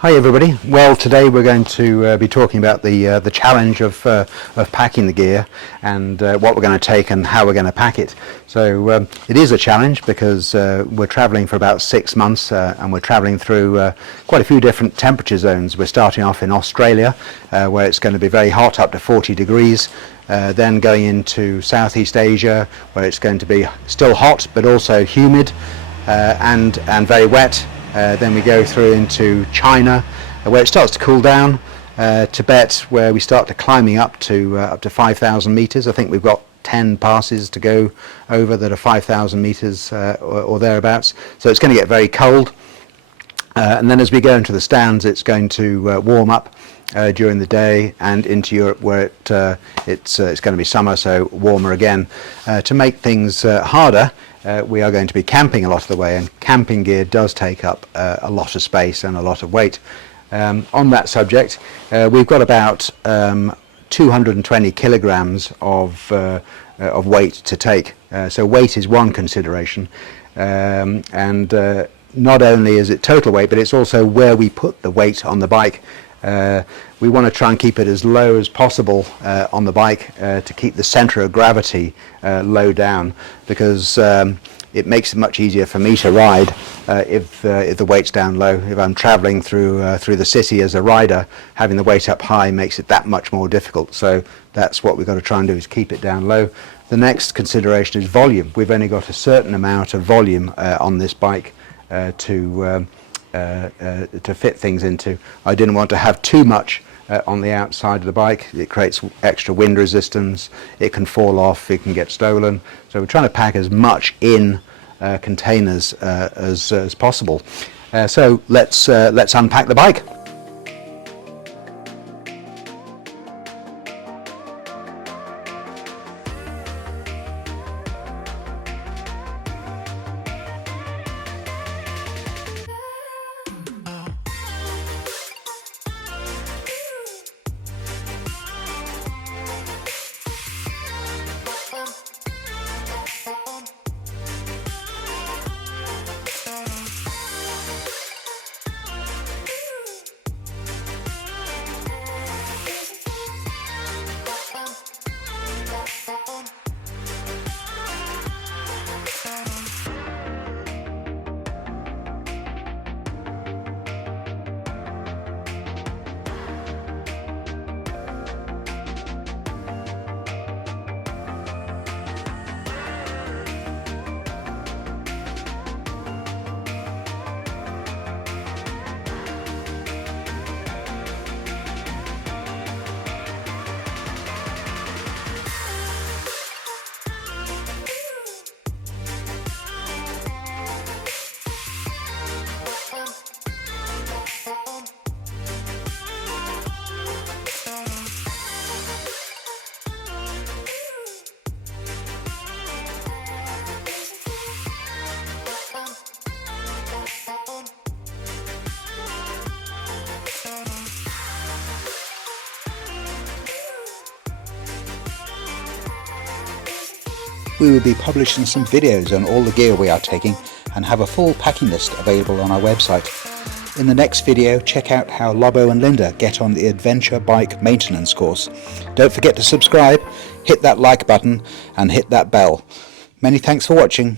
Hi everybody. Well, today we're going to be talking about the challenge of packing the gear and what we're going to take and how we're going to pack it. So it is a challenge because we're traveling for about 6 months and we're traveling through quite a few different temperature zones. We're starting off in Australia where it's going to be very hot, up to 40 degrees. Then going into Southeast Asia where it's going to be still hot but also humid and very wet. Then we go through into China where it starts to cool down, Tibet where we start to climbing up to 5,000 meters. I think we've got 10 passes to go over that are 5,000 meters or thereabouts, so it's going to get very cold. And then as we go into the stands, it's going to warm up during the day, and into Europe where it's going to be summer, so warmer again. To make things harder, we are going to be camping a lot of the way, and camping gear does take up a lot of space and a lot of weight. On that subject, we've got about 220 kilograms of weight to take. So weight is one consideration, and not only is it total weight, but it's also where we put the weight on the bike. We want to try and keep it as low as possible on the bike to keep the center of gravity low down, because it makes it much easier for me to ride if the weight's down low. If I'm traveling through the city as a rider, having the weight up high makes it that much more difficult. So that's what we've got to try and do, is keep it down low. The next consideration is volume. We've only got a certain amount of volume on this bike to fit things into. I didn't want to have too much on the outside of the bike. It creates extra wind resistance, it can fall off, it can get stolen. So we're trying to pack as much in containers as possible. So let's unpack the bike. We will be publishing some videos on all the gear we are taking and have a full packing list available on our website. In the next video, check out how Lobbo and Linda get on the adventure bike maintenance course. Don't forget to subscribe, hit that like button and hit that bell. Many thanks for watching.